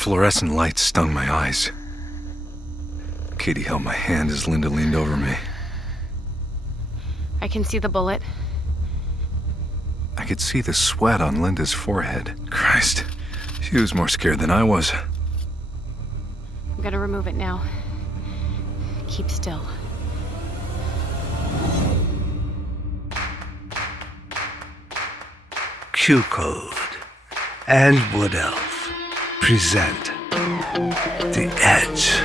fluorescent light stung my eyes. Katie held my hand as Linda leaned over me. I can see the bullet. I could see the sweat on Linda's forehead. Christ, she was more scared than I was. I'm gonna remove it now. Keep still. QCODE and Wood Elf present The Edge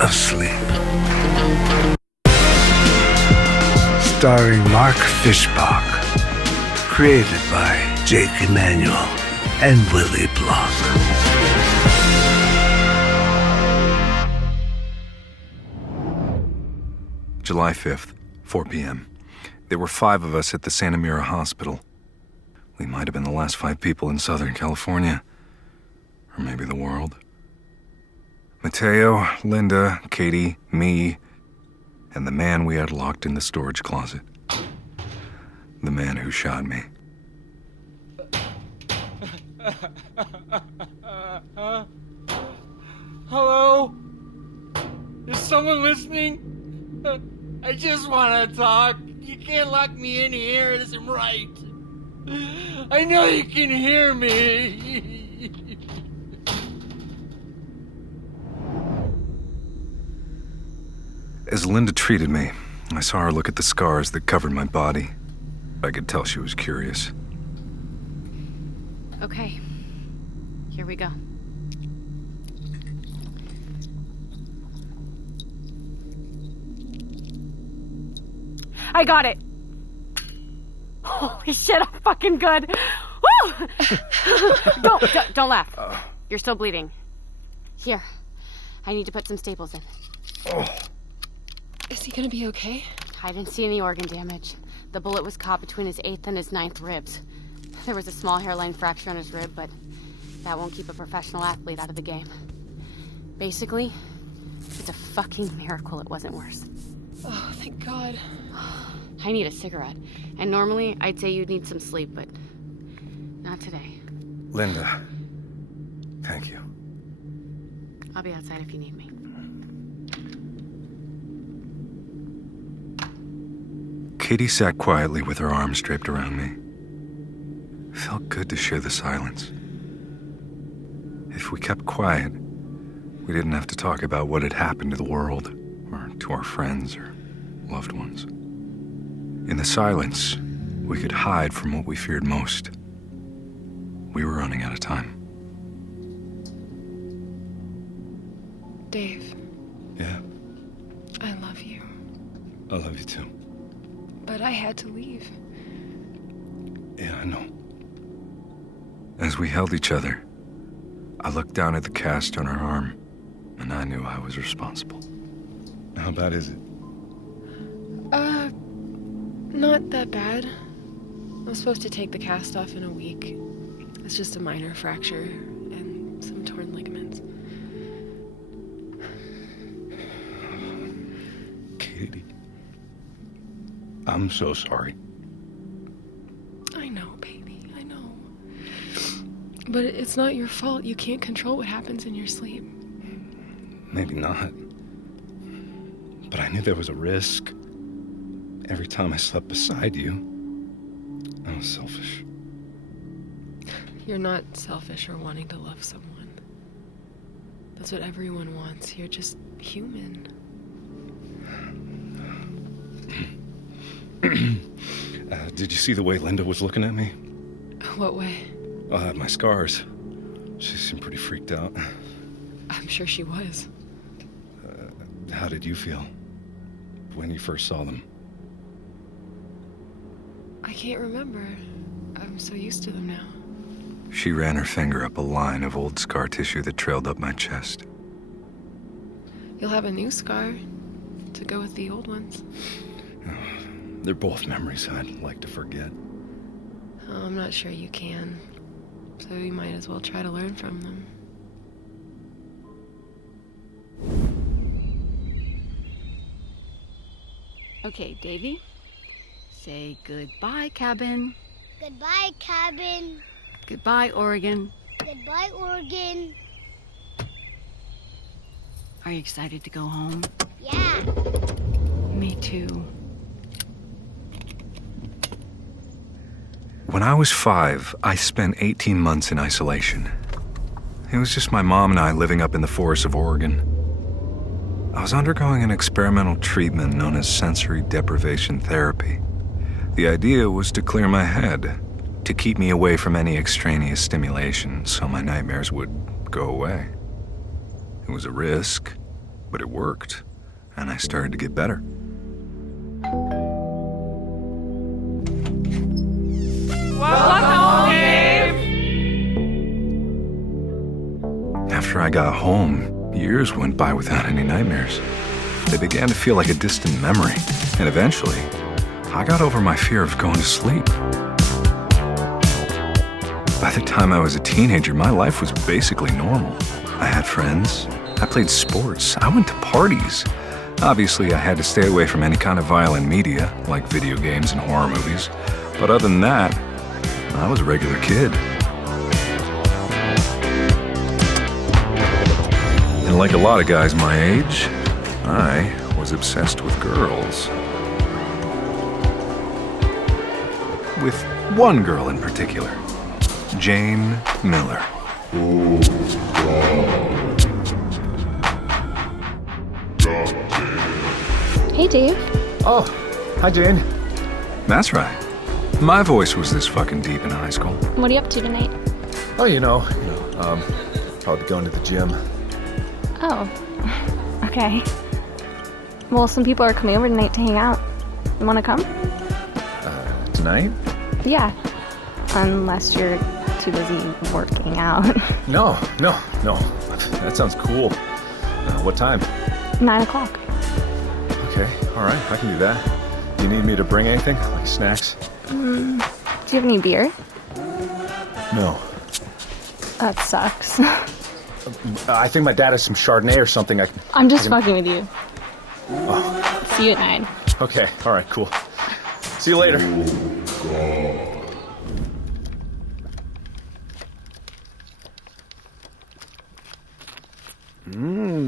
of Sleep. Starring Mark Fishbach. Created by Jake Emmanuel and Willie Block. July 5th, 4 p.m. There were 5 of us at the Santa Mira Hospital. We might have been the last 5 people in Southern California. Or maybe the world. Mateo, Linda, Katie, me, and the man we had locked in the storage closet. The man who shot me. Hello? Is someone listening? I just want to talk. You can't lock me in here. It isn't right. I know you can hear me. As Linda treated me, I saw her look at the scars that covered my body. I could tell she was curious. Okay. Here we go. I got it! Holy shit, I'm fucking good! Woo! Don't laugh. You're still bleeding. Here, I need to put some staples in. Oh. Is he gonna be okay? I didn't see any organ damage. The bullet was caught between his 8th and his 9th ribs. There was a small hairline fracture on his rib, but that won't keep a professional athlete out of the game. Basically, it's a fucking miracle it wasn't worse. Oh, thank God. I need a cigarette. And normally, I'd say you'd need some sleep, but not today. Linda, thank you. I'll be outside if you need me. Katie sat quietly with her arms draped around me. It felt good to share the silence. If we kept quiet, we didn't have to talk about what had happened to the world, or to our friends or loved ones. In the silence, we could hide from what we feared most. We were running out of time. Dave. Yeah, I love you. I love you too. But I had to leave. Yeah, I know. As we held each other, I looked down at the cast on her arm, and I knew I was responsible. How bad is it? Not that bad. I'm supposed to take the cast off in a week. It's just a minor fracture and some torn ligaments. Katie. I'm so sorry. I know, baby, I know. But it's not your fault. You can't control what happens in your sleep. Maybe not. But I knew there was a risk. Every time I slept beside you, I was selfish. You're not selfish or wanting to love someone. That's what everyone wants. You're just human. Did you see the way Linda was looking at me? What way? My scars. She seemed pretty freaked out. I'm sure she was. How did you feel when you first saw them? I can't remember. I'm so used to them now. She ran her finger up a line of old scar tissue that trailed up my chest. You'll have a new scar to go with the old ones. They're both memories I'd like to forget. Oh, I'm not sure you can. So you might as well try to learn from them. Okay, Davy. Say goodbye, cabin. Goodbye, cabin. Goodbye, Oregon. Goodbye, Oregon. Are you excited to go home? Yeah. Me too. When I was 5, I spent 18 months in isolation. It was just my mom and I living up in the forests of Oregon. I was undergoing an experimental treatment known as sensory deprivation therapy. The idea was to clear my head, to keep me away from any extraneous stimulation so my nightmares would go away. It was a risk, but it worked, and I started to get better. After I got home, years went by without any nightmares. They began to feel like a distant memory, and eventually, I got over my fear of going to sleep. By the time I was a teenager, my life was basically normal. I had friends, I played sports, I went to parties. Obviously, I had to stay away from any kind of violent media, like video games and horror movies. But other than that, I was a regular kid. And like a lot of guys my age, I was obsessed with girls. With one girl in particular, Jane Miller. Hey, Dave. Oh, hi, Jane. That's right. My voice was this fucking deep in high school. What are you up to tonight? Oh, probably going to the gym. Oh, okay. Well, some people are coming over tonight to hang out. You want to come? Tonight? Yeah. Unless you're too busy working out. No. That sounds cool. What time? 9 o'clock. Okay, all right, I can do that. Do you need me to bring anything, like snacks? Do you have any beer? No. That sucks. I think my dad has some Chardonnay or something. I'm just fucking with you. Oh. See you at 9. Okay, all right, cool. See you later.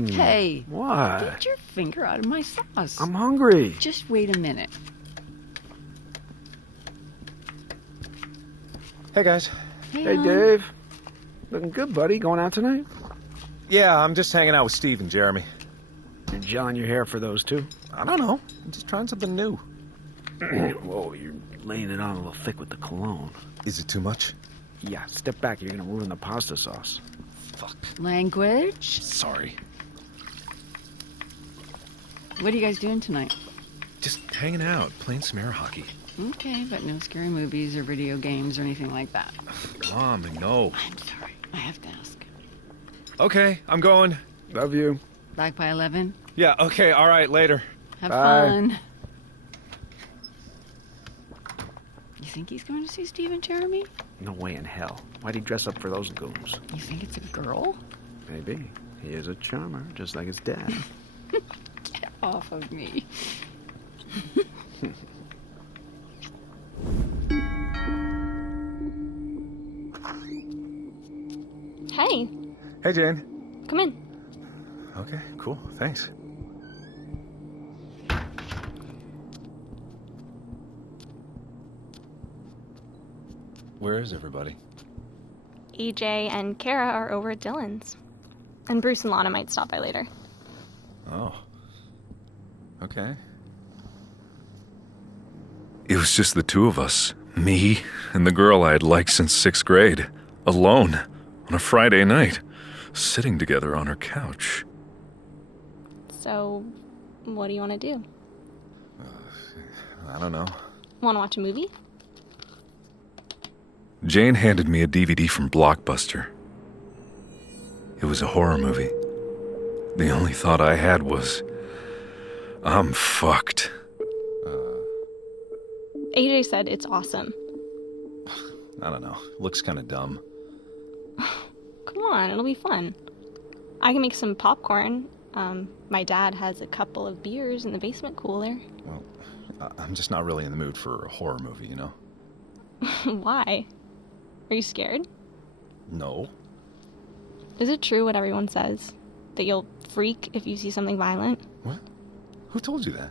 Hey, What? get your finger out of my sauce. I'm hungry. Just wait a minute. Hey, guys. Hey, Dave. Looking good, buddy. Going out tonight? Yeah, I'm just hanging out with Steve and Jeremy. You're gelling your hair for those two? I don't know. I'm just trying something new. Whoa, you're laying it on a little thick with the cologne. Is it too much? Yeah, step back. You're gonna ruin the pasta sauce. Fuck. Language? Sorry. What are you guys doing tonight? Just hanging out, playing some air hockey. Okay, but no scary movies or video games or anything like that. Mom, no. I'm sorry. I have to ask. Okay, I'm going. Love you. Back by 11? Yeah, okay, all right, later. Have Bye. fun. You think he's going to see Steve and Jeremy? No way in hell. Why'd he dress up for those goons? You think it's a girl? Maybe. He is a charmer, just like his dad. Get off of me. Hey, Hey, Jane. come in. Okay, cool, thanks. Where is everybody? EJ and Kara are over at Dylan's. And Bruce and Lana might stop by later. Oh. Okay. It was just the two of us, me and the girl I had liked since 6th grade, alone, on a Friday night, sitting together on her couch. So, what do you want to do? I don't know. Want to watch a movie? Jane handed me a DVD from Blockbuster. It was a horror movie. The only thought I had was, I'm fucked. AJ said it's awesome. I don't know. Looks kind of dumb. Come on, it'll be fun. I can make some popcorn. My dad has a couple of beers in the basement cooler. Well, I'm just not really in the mood for a horror movie, you know? Why? Are you scared? No. Is it true what everyone says? That you'll freak if you see something violent? What? Who told you that?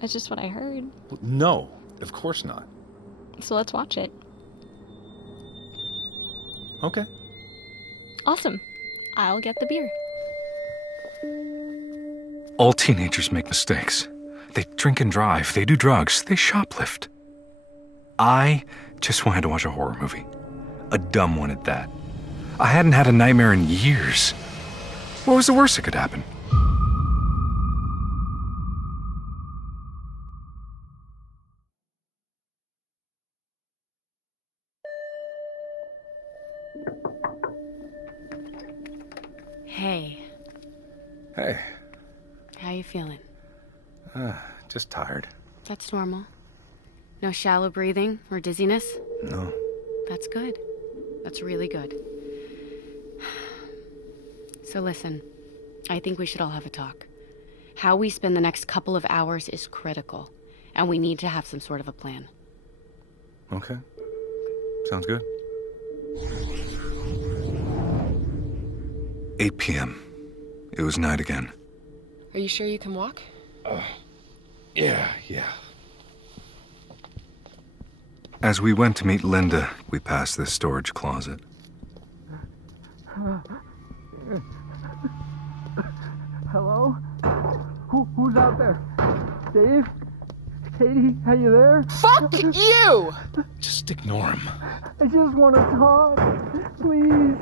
That's just what I heard. Well, no, of course not. So let's watch it. Okay. Awesome. I'll get the beer. All teenagers make mistakes. They drink and drive, they do drugs, they shoplift. I just wanted to watch a horror movie. A dumb one at that. I hadn't had a nightmare in years. What was the worst that could happen? Hey, Hey, how you feeling? just tired. That's normal. No shallow breathing or dizziness? No. That's good. That's really good. So listen, I think we should all have a talk. How we spend the next couple of hours is critical, and we need to have some sort of a plan. Okay. Sounds good. 8 p.m. It was night again. Are you sure you can walk? Yeah. As we went to meet Linda, we passed this storage closet. Hello? Who's out there? Dave? Katie, are you there? Fuck you! Just ignore him. I just want to talk. Please.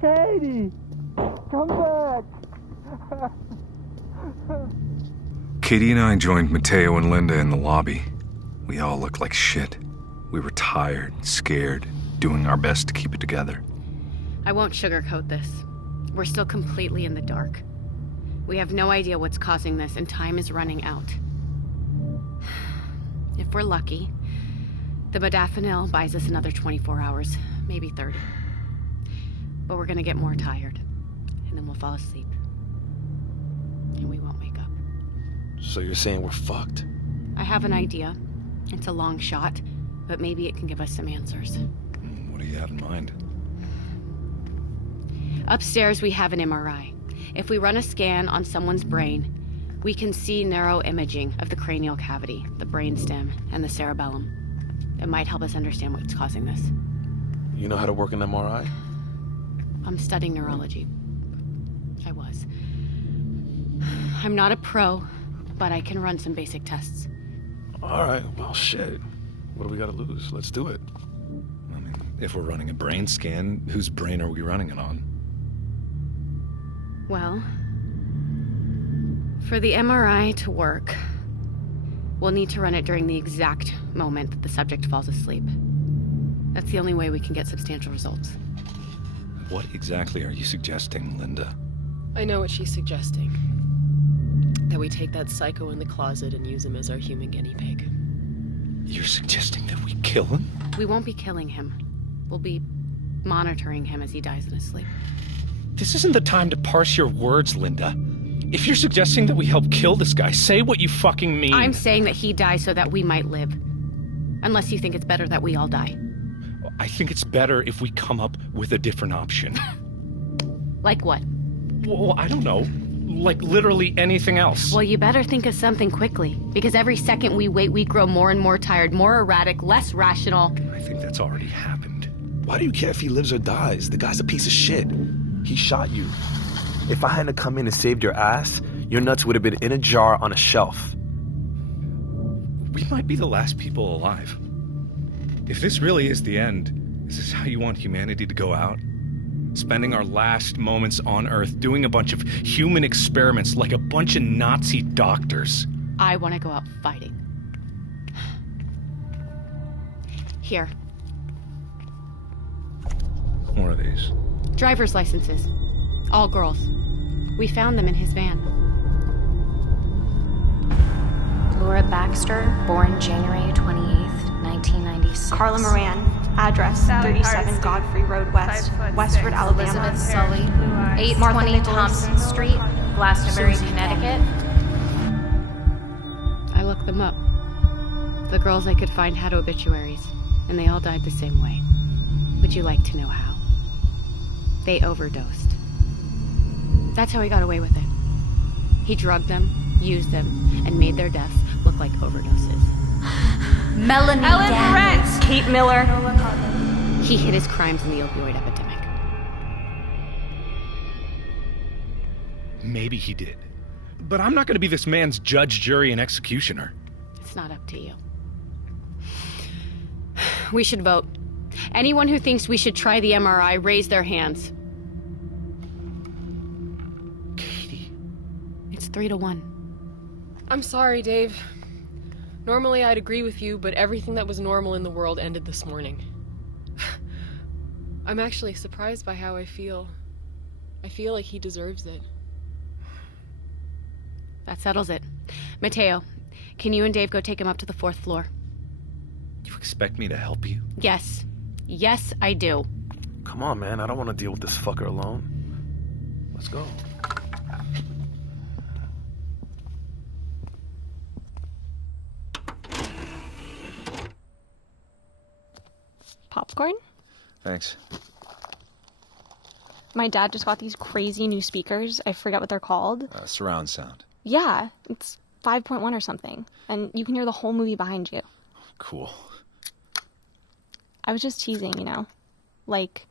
Katie, come back. Katie and I joined Mateo and Linda in the lobby. We all looked like shit. We were tired, scared, doing our best to keep it together. I won't sugarcoat this. We're still completely in the dark. We have no idea what's causing this, and time is running out. If we're lucky, the modafinil buys us another 24 hours, maybe 30. But we're gonna get more tired, and then we'll fall asleep. And we won't wake up. So you're saying we're fucked? I have an idea. It's a long shot, but maybe it can give us some answers. What do you have in mind? Upstairs, we have an MRI. If we run a scan on someone's brain, we can see neuroimaging of the cranial cavity, the brainstem, and the cerebellum. It might help us understand what's causing this. You know how to work an MRI? I'm studying neurology. I was. I'm not a pro, but I can run some basic tests. All right, well, shit. What do we gotta lose? Let's do it. I mean, if we're running a brain scan, whose brain are we running it on? Well, for the MRI to work, we'll need to run it during the exact moment that the subject falls asleep. That's the only way we can get substantial results. What exactly are you suggesting, Linda? I know what she's suggesting. That we take that psycho in the closet and use him as our human guinea pig. You're suggesting that we kill him? We won't be killing him. We'll be monitoring him as he dies in his sleep. This isn't the time to parse your words, Linda. If you're suggesting that we help kill this guy, say what you fucking mean. I'm saying that he dies so that we might live. Unless you think it's better that we all die. I think it's better if we come up with a different option. Like what? Well, I don't know. Like literally anything else. Well, you better think of something quickly. Because every second we wait, we grow more and more tired, more erratic, less rational. I think that's already happened. Why do you care if he lives or dies? The guy's a piece of shit. He shot you. If I hadn't come in and saved your ass, your nuts would have been in a jar on a shelf. We might be the last people alive. If this really is the end, is this how you want humanity to go out? Spending our last moments on Earth doing a bunch of human experiments like a bunch of Nazi doctors. I want to go out fighting. Here. What are these? Driver's licenses. All girls. We found them in his van. Laura Baxter, born January 28th, 1996. Carla Moran, address 37 Godfrey Road West, Westford, Alabama. Elizabeth Sully, 820 Thompson Street, Glastonbury, Connecticut. I looked them up. The girls I could find had obituaries, and they all died the same way. Would you like to know how? They overdosed. That's how he got away with it. He drugged them, used them, and made their deaths look like overdoses. Melanie Daniels. Kate Miller. He hid his crimes in the opioid epidemic. Maybe he did. But I'm not going to be this man's judge, jury, and executioner. It's not up to you. We should vote. Anyone who thinks we should try the MRI, raise their hands. Katie. It's 3-1. I'm sorry, Dave. Normally I'd agree with you, but everything that was normal in the world ended this morning. I'm actually surprised by how I feel. I feel like he deserves it. That settles it. Mateo, can you and Dave go take him up to the 4th floor? You expect me to help you? Yes. Yes, I do. Come on, man. I don't want to deal with this fucker alone. Let's go. Popcorn? Thanks. My dad just got these crazy new speakers. I forget what they're called. Surround sound. Yeah, it's 5.1 or something. And you can hear the whole movie behind you. Cool. I was just teasing, you know? Like,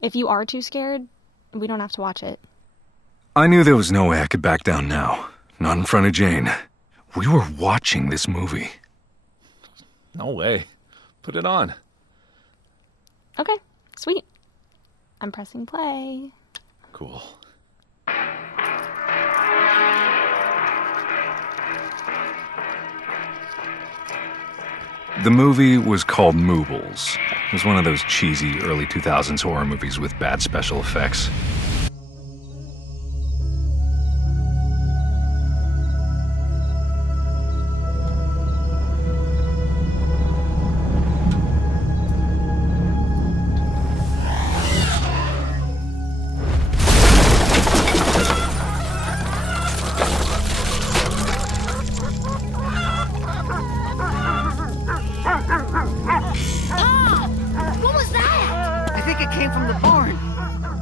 if you are too scared, we don't have to watch it. I knew there was no way I could back down now. Not in front of Jane. We were watching this movie. No way. Put it on. Okay, sweet. I'm pressing play. Cool. The movie was called Moobles. It was one of those cheesy early 2000s horror movies with bad special effects.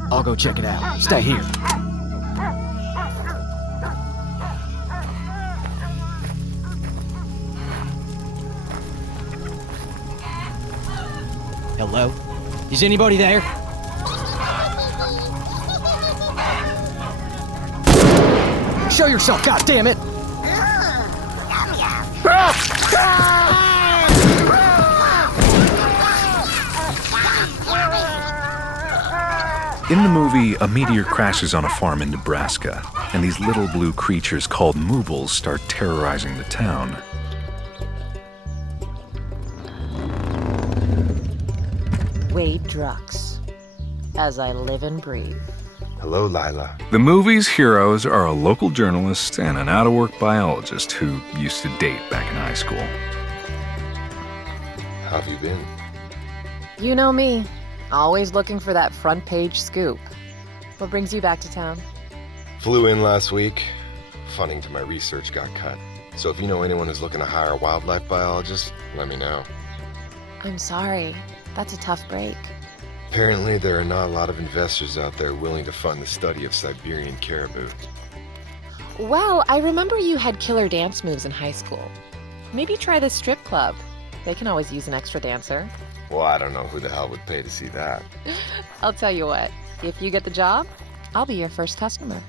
I'll go check it out. Stay here. Hello? Is anybody there? Show yourself, goddammit! In the movie, a meteor crashes on a farm in Nebraska, and these little blue creatures called Moobles start terrorizing the town. Wade Drux, as I live and breathe. Hello, Lila. The movie's heroes are a local journalist and an out-of-work biologist who used to date back in high school. How have you been? You know me. Always looking for that front page scoop. What brings you back to town? Flew in last week. Funding to my research got cut. So if you know anyone who's looking to hire a wildlife biologist, let me know. I'm sorry. That's a tough break. Apparently there are not a lot of investors out there willing to fund the study of Siberian caribou. Well, I remember you had killer dance moves in high school. Maybe try the strip club. They can always use an extra dancer. Well, I don't know who the hell would pay to see that. I'll tell you what. If you get the job, I'll be your first customer.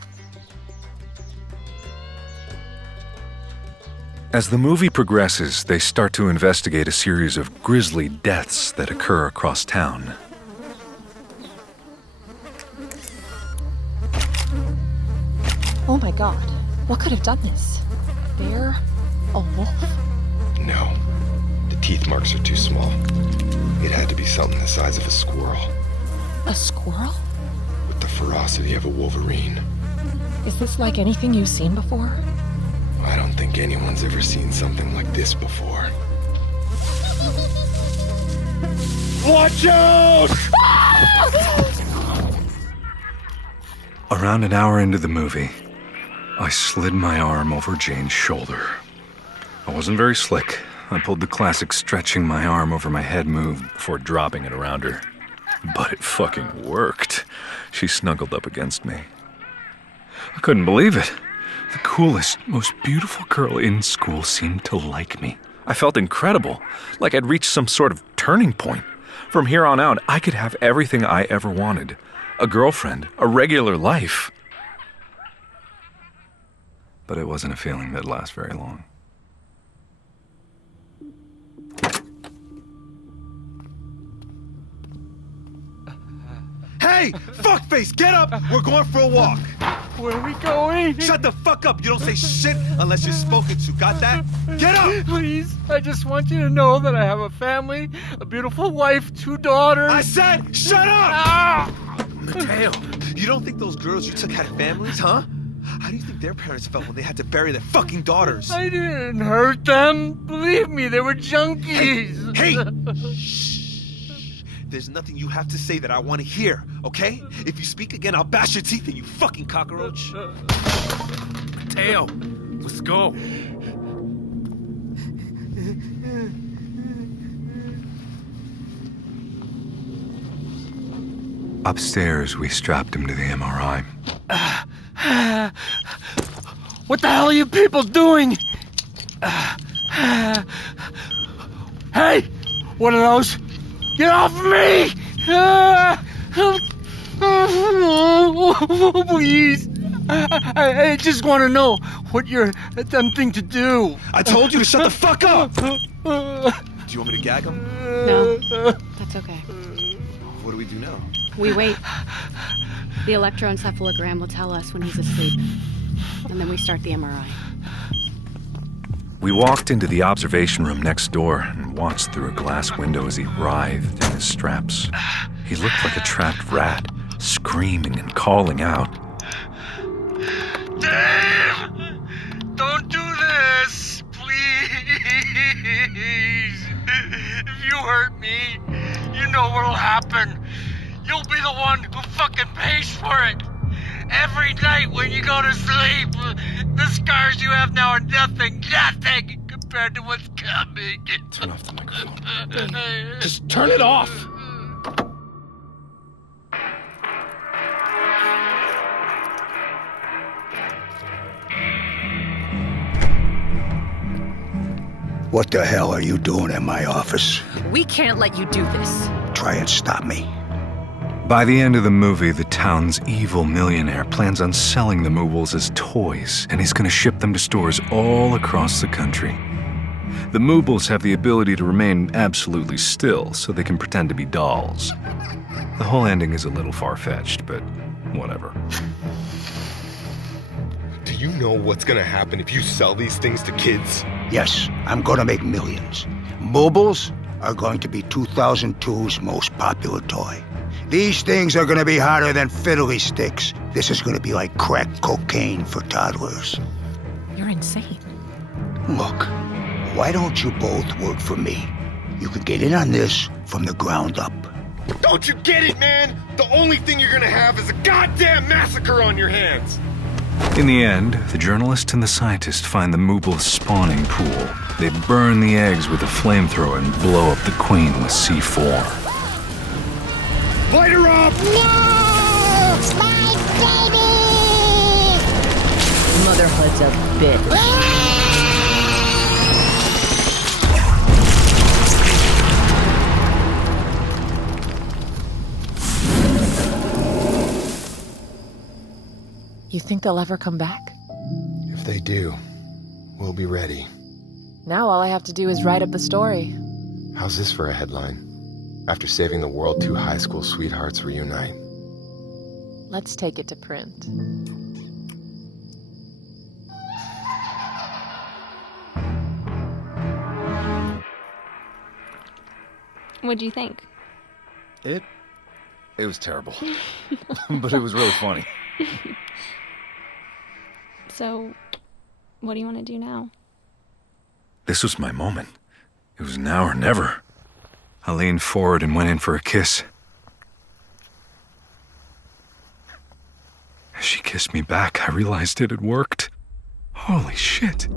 As the movie progresses, they start to investigate a series of grisly deaths that occur across town. Oh my god. What could have done this? Bear? A wolf? No. The teeth marks are too small. It had to be something the size of a squirrel. A squirrel? With the ferocity of a wolverine. Is this like anything you've seen before? I don't think anyone's ever seen something like this before. Watch out! Around an hour into the movie, I slid my arm over Jane's shoulder. I wasn't very slick. I pulled the classic stretching my arm over my head move before dropping it around her. But it fucking worked. She snuggled up against me. I couldn't believe it. The coolest, most beautiful girl in school seemed to like me. I felt incredible, like I'd reached some sort of turning point. From here on out, I could have everything I ever wanted. A girlfriend, a regular life. But it wasn't a feeling that lasts very long. Hey, fuckface, get up! We're going for a walk. Where are we going? Shut the fuck up! You don't say shit unless you're spoken to. Got that? Get up! Please, I just want you to know that I have a family, a beautiful wife, 2 daughters. I said, shut up! Ah! Mateo, you don't think those girls you took had families, huh? How do you think their parents felt when they had to bury their fucking daughters? I didn't hurt them. Believe me, they were junkies. Hey! Shh. There's nothing you have to say that I want to hear, okay? If you speak again, I'll bash your teeth in, you fucking cockroach. Mateo, let's go. Upstairs, we strapped him to the MRI. What the hell are you people doing? Hey! What are those? Get off me! Please! I just want to know what you're attempting to do. I told you to shut the fuck up! Do you want me to gag him? No, that's okay. What do we do now? We wait. The electroencephalogram will tell us when he's asleep. And then we start the MRI. We walked into the observation room next door and watched through a glass window as he writhed in his straps. He looked like a trapped rat, screaming and calling out. Dave! Don't do this! Please! If you hurt me, you know what'll happen. You'll be the one who fucking pays for it. Every night when you go to sleep, the scars you have now are nothing compared to what's coming. Turn off the microphone. Just turn it off! What the hell are you doing in my office? We can't let you do this. Try and stop me. By the end of the movie, the town's evil millionaire plans on selling the Moobles as toys, and he's going to ship them to stores all across the country. The Moobles have the ability to remain absolutely still, so they can pretend to be dolls. The whole ending is a little far-fetched, but whatever. Do you know what's gonna happen if you sell these things to kids? Yes, I'm gonna make millions. Moobles are going to be 2002's most popular toy. These things are gonna be hotter than fiddly sticks. This is gonna be like crack cocaine for toddlers. You're insane. Look, why don't you both work for me? You can get in on this from the ground up. Don't you get it, man? The only thing you're gonna have is a goddamn massacre on your hands! In the end, the journalist and the scientist find the Moobles spawning pool. They burn the eggs with a flamethrower and blow up the queen with C4. Light her up! No! My baby! Motherhood's a bitch. You think they'll ever come back? If they do, we'll be ready. Now all I have to do is write up the story. How's this for a headline? After saving the world, 2 high school sweethearts reunite. Let's take it to print. What'd you think? It was terrible. But it was really funny. So, what do you want to do now? This was my moment. It was now or never. I leaned forward and went in for a kiss. As she kissed me back, I realized it had worked. Holy shit.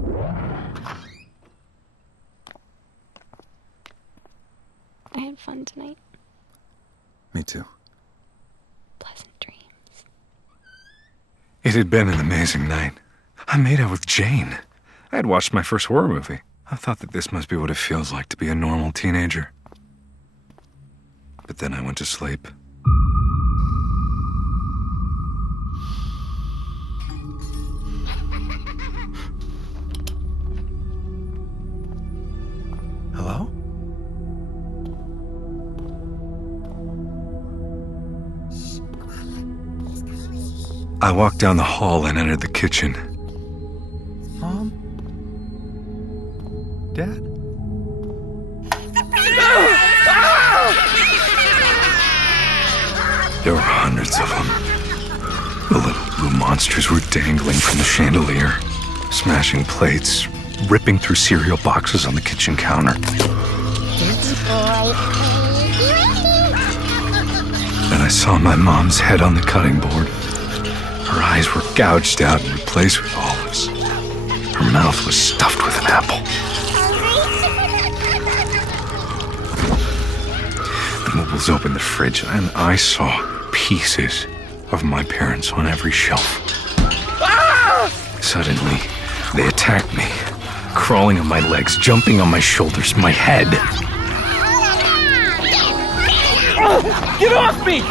I had fun tonight. Me too. Pleasant dreams. It had been an amazing night. I made out with Jane. I had watched my first horror movie. I thought that this must be what it feels like to be a normal teenager. But then I went to sleep. Hello? I walked down the hall and entered the kitchen. Mom? Dad? There were hundreds of them. The little blue monsters were dangling from the chandelier, smashing plates, ripping through cereal boxes on the kitchen counter. Then I saw my mom's head on the cutting board. Her eyes were gouged out and replaced with olives. Her mouth was stuffed with an apple. The Moobles opened the fridge, and I saw pieces of my parents on every shelf. Suddenly, they attacked me, crawling on my legs, jumping on my shoulders, my head. Get off me!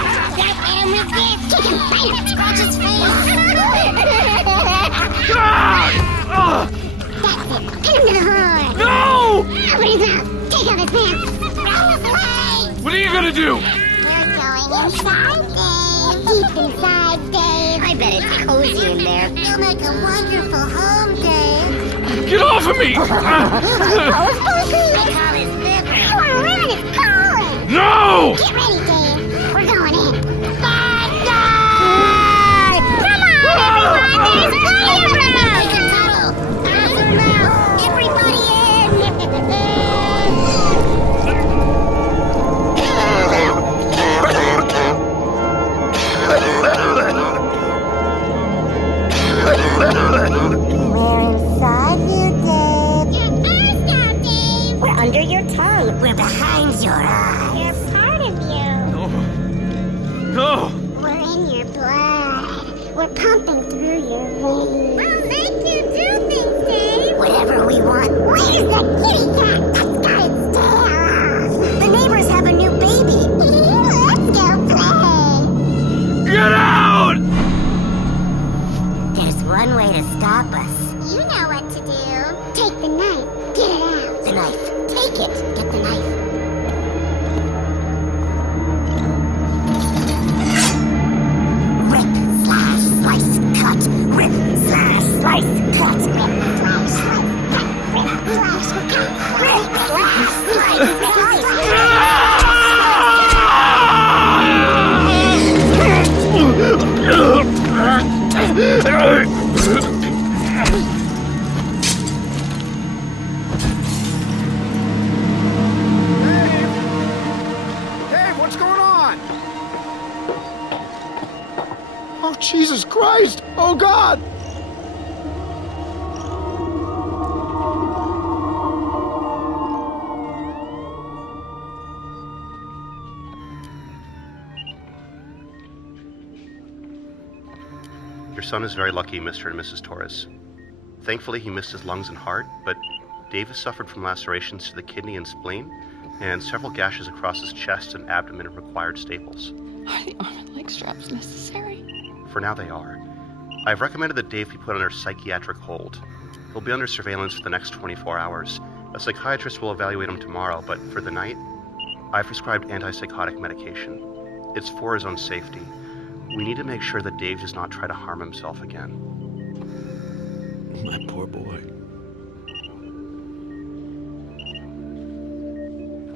No! What are you gonna do? We're going inside, Dave. Deep inside, Dave. I bet it's cozy in there. You'll make a wonderful home, Dave. Get off of me! No! Get ready, Dave. We're going in. Bye, under your tongue. We're behind your eyes. We're part of you. No! We're in your blood. We're pumping through your veins. We'll make you do things, Dave. Whatever we want. Where's the kitty cat that's got its tail? The neighbors have a new baby. Let's go play. Get out! There's one way to stop us. You know what to do. Take the knife. Get it out. The knife. Take it. Get the knife. Rip, slash, slice, cut. Rip, slash, slice, cut. Rip, slash, slice, cut. Rip, slash, cut. Rip, slash, slice, Jesus Christ! Oh, God! Your son is very lucky, Mr. and Mrs. Torres. Thankfully, he missed his lungs and heart, but Davis suffered from lacerations to the kidney and spleen, and several gashes across his chest and abdomen have required staples. Are the arm and leg straps necessary? For now, they are. I've recommended that Dave be put under psychiatric hold. He'll be under surveillance for the next 24 hours. A psychiatrist will evaluate him tomorrow, but for the night, I've prescribed antipsychotic medication. It's for his own safety. We need to make sure that Dave does not try to harm himself again. My poor boy.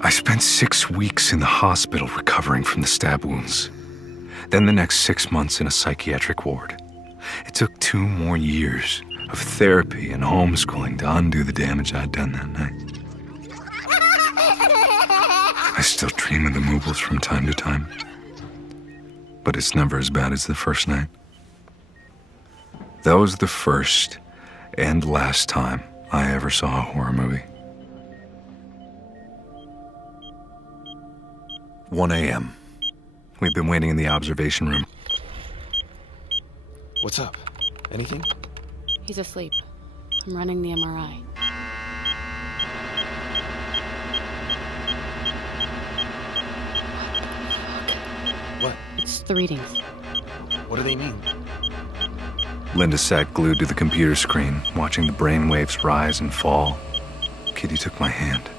I spent 6 weeks in the hospital recovering from the stab wounds. Then the next 6 months in a psychiatric ward. It took 2 more years of therapy and homeschooling to undo the damage I'd done that night. I still dream of the Moobles from time to time. But it's never as bad as the first night. That was the first and last time I ever saw a horror movie. 1 a.m. We've been waiting in the observation room. What's up? Anything? He's asleep. I'm running the MRI. What? It's the readings. What do they mean? Linda sat glued to the computer screen, watching the brainwaves rise and fall. Kitty took my hand.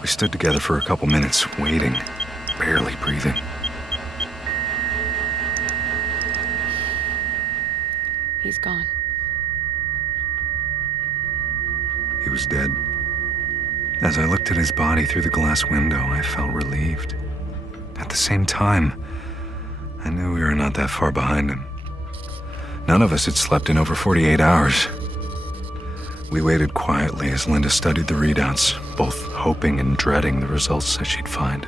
We stood together for a couple minutes, waiting, barely breathing. He's gone. He was dead. As I looked at his body through the glass window, I felt relieved. At the same time, I knew we were not that far behind him. None of us had slept in over 48 hours. We waited quietly as Linda studied the readouts, both hoping and dreading the results that she'd find.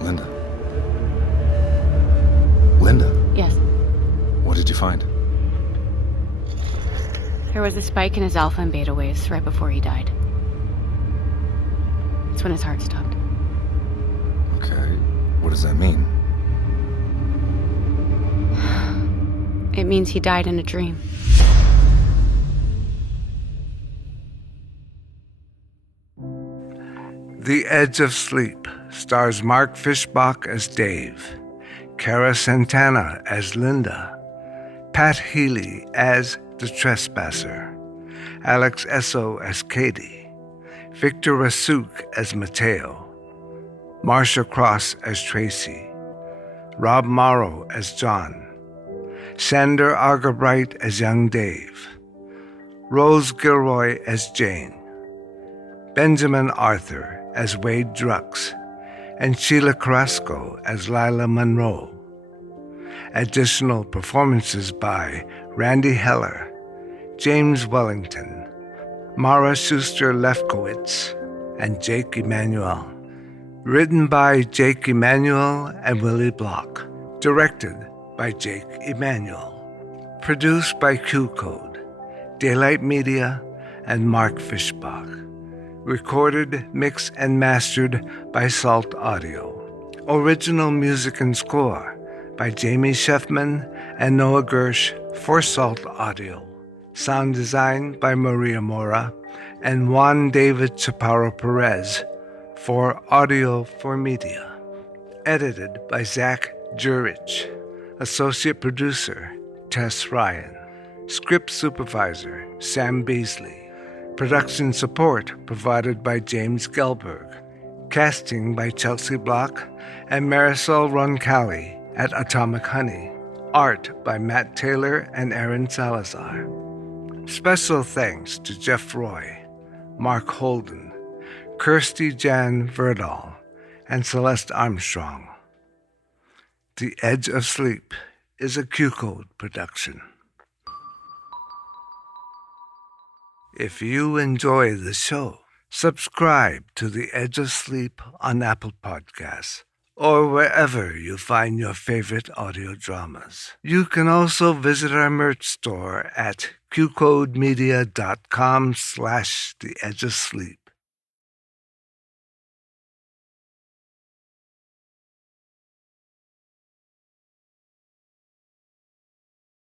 Linda. Linda? Yes. What did you find? There was a spike in his alpha and beta waves right before he died. It's when his heart stopped. Okay, what does that mean? It means he died in a dream. The Edge of Sleep stars Mark Fishbach as Dave, Cara Santana as Linda, Pat Healy as the Trespasser, Alex Esso as Katie, Victor Rasuk as Mateo, Marsha Cross as Tracy, Rob Morrow as John, Sander Argerbright as young Dave, Rose Gilroy as Jane, Benjamin Arthur as Wade Drux, and Sheila Carrasco as Lila Monroe. Additional performances by Randy Heller, James Wellington, Mara Schuster-Lefkowitz, and Jake Emmanuel. Written by Jake Emmanuel and Willie Block. Directed by Jake Emmanuel. Produced by QCODE, Daylight Media, and Mark Fishbach. Recorded, mixed, and mastered by Salt Audio. Original music and score by Jamie Sheffman and Noah Gersh for Salt Audio. Sound design by Maria Mora and Juan David Chaparro Perez for Audio for Media. Edited by Zach Jurich. Associate producer Tess Ryan. Script supervisor Sam Beasley. Production support provided by James Gelberg. Casting by Chelsea Block and Marisol Roncalli at Atomic Honey. Art by Matt Taylor and Aaron Salazar. Special thanks to Jeff Roy, Mark Holden, Kirsty Jan Verdal, and Celeste Armstrong. The Edge of Sleep is a QCODE production. If you enjoy the show, subscribe to The Edge of Sleep on Apple Podcasts or wherever you find your favorite audio dramas. You can also visit our merch store at qcodemedia.com/The Edge of Sleep.